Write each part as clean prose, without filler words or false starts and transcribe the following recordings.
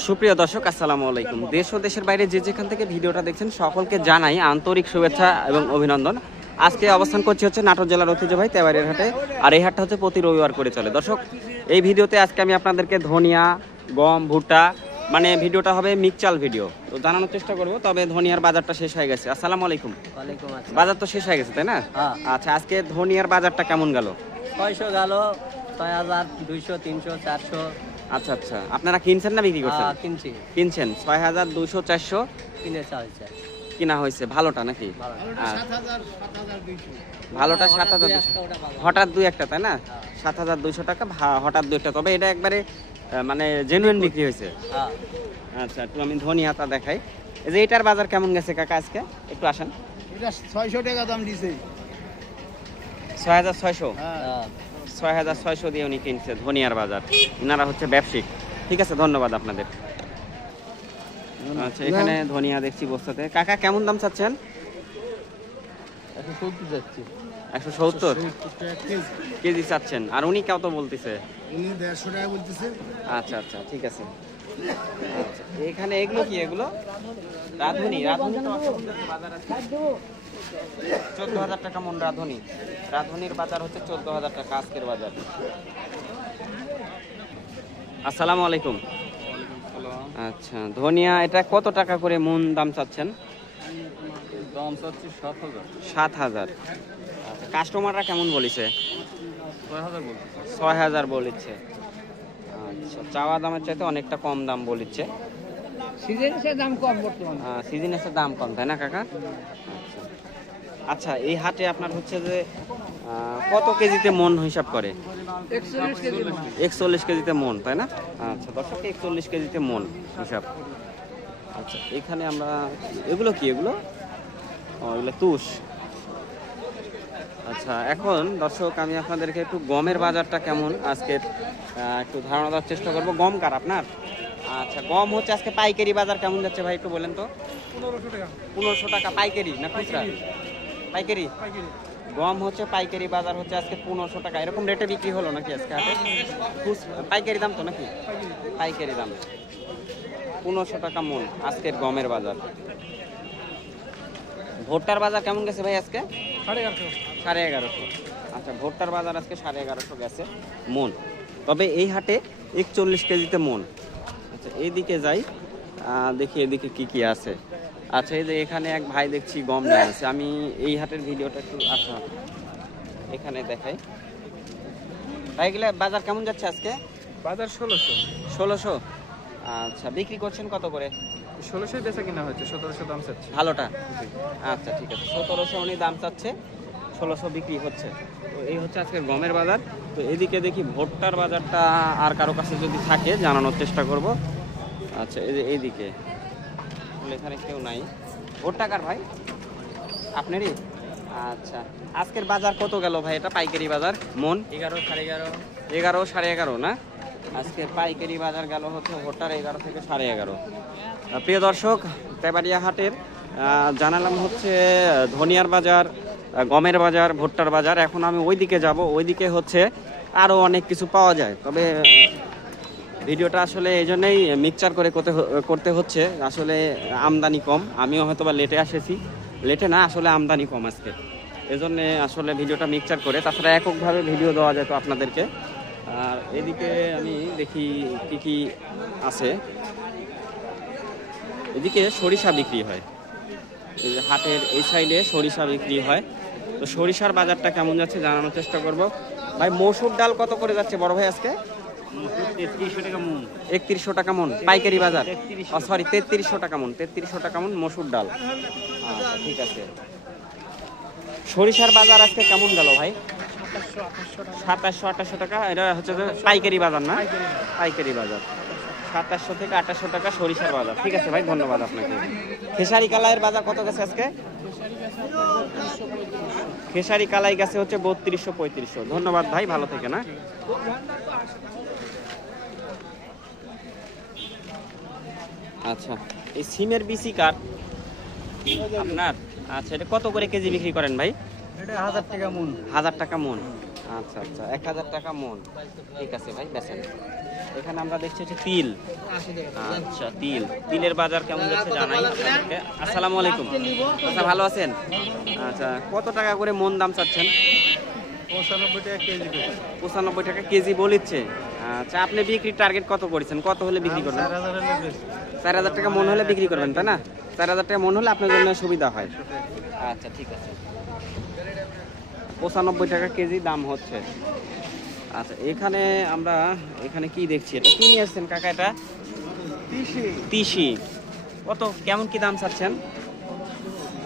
সুপ্রিয় দর্শক, আসসালামু আলাইকুম। দেশ ও দেশের বাইরে যে যেখান থেকে ভিডিওটা দেখছেন সকলকে জানাই আন্তরিক শুভেচ্ছা এবং অভিনন্দন। আজকে অবস্থান করছি হচ্ছে নাটোর জেলার ঐতিহ্যবাহী তেবাড়িয়ার হাটে, আর এই হাটটা হচ্ছে প্রতি রবিবার করে চলে। দর্শক, এই ভিডিওতে আজকে আমি আপনাদেরকে ধনিয়া, গম, ভুট্টা, মানে ভিডিওটা হবে মিক্সচাল ভিডিও, তো জানানোর চেষ্টা করব। তবে ধনিয়ার বাজারটা শেষ হয়ে গেছে। আসসালামু আলাইকুম। ওয়ালাইকুম আসসালাম। বাজার তো শেষ হয়ে গেছে, তাই না? হ্যাঁ। আচ্ছা, আজকে ধনিয়ার বাজারটা কেমন গেল? 600 গেল, 6000, 200, 300, 400। আচ্ছা আচ্ছা, আপনারা কিনছেন না বিক্রি করছেন? কিনছি, কিনছেন। 6200, 200, 400 কিনে চাইছে। কিনা হয়েছে। ভালোটা নাকি? ভালো। আর ভালোটা 7200, হঠাৎ দুই একটা, তাই না? 7200 টাকা হঠাৎ দুই একটা। তবে এটা একবারে মানে জেনুইন বিক্রি হয়েছে। হ্যাঁ। আচ্ছা, একটু আমি ধনিয়াটা দেখাই। এই যে এটার বাজার কেমন গেছে কাকা আজকে? একটু আসেন। এটা 600 টাকা দাম দিছে। 6600, হ্যাঁ। 6600 দিয়ে উনি কিনছে ধনিয়ার বাজার। ইনারা হচ্ছে ব্যবসায়িক। ঠিক আছে, ধন্যবাদ আপনাদের। আচ্ছা, এখানে ধনিয়া দেখছি বস্তাতে। কাকা কেমন দাম চাচ্ছেন? 170 যাচ্ছে। 170 কেজি চাচ্ছেন, আর উনি কত বলতেছে? উনি 150 টাকা বলতেছে। আচ্ছা আচ্ছা, ঠিক আছে। আচ্ছা, এখানে এগুলো কি? এগুলো রাঁধুনি। রাঁধুনি তো বাজার আছে 14000 টাকা মন। রাঁধুনি, রাঁধুনির বাজার হচ্ছে 14000 টাকা আজকের বাজার। আসসালামু আলাইকুম। আচ্ছা, ধনিয়া এটা কত টাকা করে মন দাম চাচ্ছেন? দাম চাচ্ছি 7000। 7000। আচ্ছা, কাস্টমাররা কেমন বলেছে? 6000 বলছি। 6000 বলেছে। আচ্ছা, চাওয়া দামের চাইতে অনেকটা কম দাম বলেছে। সিজন সে দাম কম বর্তমানে। সিজন এসে দাম কম, তাই না কাকা? আচ্ছা, এই হাটে আপনার হচ্ছে যে কত কেজিতে মন হিসাব করে? 41 কেজি। 41 কেজিতে মন, তাই না? আচ্ছা দর্শক, 41 কেজিতে মন হিসাব। আচ্ছা, এখানে আমরা এগুলো কি? এগুলো এগুলো তুষ। আচ্ছা, এখন দর্শক আমি আপনাদেরকে একটু গমের বাজারটা কেমন আজকে একটু ধারণা দেওয়ার চেষ্টা করব। গম কার আপনার? আচ্ছা, গম হচ্ছে আজকে পাইকারি বাজার কেমন যাচ্ছে ভাই একটু বলেন তো? 1500 টাকা। 1500 টাকা পাইকারি না খুচরা? পাইকারি। গম হচ্ছে পাইকারি বাজার হচ্ছে আজকে 1500 টাকা। এরকম রেটে বিক্রি হলো নাকি আজকে হাটে? পাইকারি দাম তো নাকি? পাইকারি দাম 1500 টাকা মন আজকের গমের বাজার। ভুট্টার বাজার কেমন গেছে ভাই আজকে? 1150। আচ্ছা, ভুট্টার বাজার আজকে 1150 গেছে মন। তবে এই হাটে 41 কেজিতে মন। আচ্ছা, এইদিকে যাই, দেখি এদিকে কি কি আছে। আচ্ছা, এই যে এখানে এক ভাই দেখছি গম নিয়ে আছে। আমি এই হাটের ভিডিওটা একটু আচ্ছা এখানে দেখাই। ভাই এগুলা বাজার কেমন যাচ্ছে আজকে? বাজার 1600। 1600। আচ্ছা, বিক্রি করছেন কত করে? 1600 বেচা কিনা হচ্ছে, 1700 দাম চাচ্ছে। ভালোটা? আচ্ছা, ঠিক আছে। 1700 উনি দাম চাচ্ছে, 1600 বিক্রি হচ্ছে। তো এই হচ্ছে আজকের গমের বাজার। তো এদিকে দেখি ভুট্টার বাজারটা আর কারো কাছে যদি থাকে জানানোর চেষ্টা করব। আচ্ছা, এই যে এইদিকে এখানে কেউ নাই। ভুট্টা কার ভাই? আপনারই? আচ্ছা, আজকের বাজার কত গেল ভাই? এটা পাইকারি বাজার মন 11, 11.5। 11, 11.5 না? আজকে পাইকারি বাজার গেল হচ্ছে ভুট্টার 11 থেকে 11.5। প্রিয় দর্শক, তেবাড়িয়া হাটের জানালাম হচ্ছে ধনিয়ার বাজার, গমের বাজার, ভুট্টার বাজার। এখন আমি ওইদিকে যাব। ওইদিকে হচ্ছে আরও অনেক কিছু পাওয়া যায়। তবে ভিডিওটা আসলে এই জন্যই মিক্সচার করে করতে হচ্ছে। আসলে আমদানি কম, আমিও হয়তো বা লেটে এসেছি। লেটে না, আসলে আমদানি কম আজকে, এজন্যে আসলে ভিডিওটা মিক্সচার করে। তাছাড়া এককভাবে ভিডিও দেওয়া যেত আপনাদেরকে। আর এদিকে আমি দেখি কি কি আছে। এদিকে সরিষা বিক্রি হয়, এই যে হাটের এই সাইডে সরিষা বিক্রি হয়। তো সরিষার বাজারটা কেমন যাচ্ছে জানানোর চেষ্টা করব। ভাই মসুর ডাল কত করে যাচ্ছে বড় ভাই আজকে? 3300 টাকা মন। 3100 টাকা মন পাইকারি বাজার। সরি, 3300 টাকা মন। 3300 টাকা মন মসুর ডাল। আচ্ছা, ঠিক আছে। সরিষার বাজার আজকে কেমন গেল ভাই? 2700, 2800 টাকা। এটা হচ্ছে যে পাইকারি বাজার না? পাইকারি বাজার 2700 থেকে 2800 টাকা সরিষার বাজার। ঠিক আছে ভাই, ধন্যবাদ আপনাকে। খেসারি কালাইয়ের বাজার কত গেছে আজকে? খেসারি কালাই গেছে হচ্ছে 3200, 3500। ধন্যবাদ ভাই, ভালো থেকে না। আচ্ছা, এই সিমের বিসি কার আপনার? আচ্ছা, এটা কত করে কেজি বিক্রি করেন ভাই? এটা 1000 টাকা মন। 1000 টাকা মন। আচ্ছা আচ্ছা, 1000 টাকা মন। ঠিক আছে ভাই, বেচেন। এখানে আমরা দেখছি হচ্ছে তিল। আচ্ছা, তিলের বাজার কেমন যাচ্ছে জানাই আপনাদেরকে। আসসালামু আলাইকুম। আচ্ছা, ভালো আছেন? আচ্ছা, কত টাকা করে মন দাম চাচ্ছেন? 95 টাকা কেজি। 95 টাকা কেজি বলিচ্ছে। আচ্ছা, আপনি বিক্রির টার্গেট কত করেছেন? কত হলে বিক্রি করবেন? 4000 টাকা মন হলে বিক্রি করবেন, তাই না? 4000 টাকা মন হলে আপনার জন্য সুবিধা হয়। আচ্ছা, ঠিক আছে। 95 টাকা কেজি দাম হচ্ছে। আচ্ছা, এখানে কি দেখছি, এটা কি নিয়ে আসছেন কাকা? এটা তিসি। কত, কেমন কি দাম চাচ্ছেন?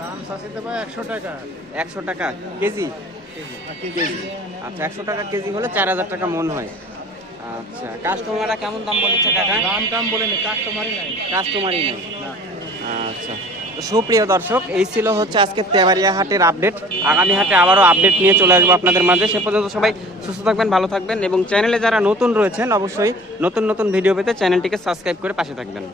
দাম চাচ্ছি ভাই 100 টাকা। 100 টাকা কেজি? কেজি। আচ্ছা, 100 টাকা কেজি হলে 4000 টাকা মন হয়। আচ্ছা, কাস্টমাররা কেমন দাম বলেছে কাকা? দাম বলেনি, কাস্টমারই নাই। কাস্টমারই নেই। আচ্ছা, তো সুপ্রিয় দর্শক, এই ছিল হচ্ছে আজকে তেবাড়িয়া হাটের আপডেট। আগামী হাটে আবারও আপডেট নিয়ে চলে আসবো আপনাদের মাঝে। সে পর্যন্ত সবাই সুস্থ থাকবেন, ভালো থাকবেন এবং চ্যানেলে যারা নতুন রয়েছেন অবশ্যই নতুন নতুন ভিডিও পেতে চ্যানেলটিকে সাবস্ক্রাইব করে পাশে থাকবেন।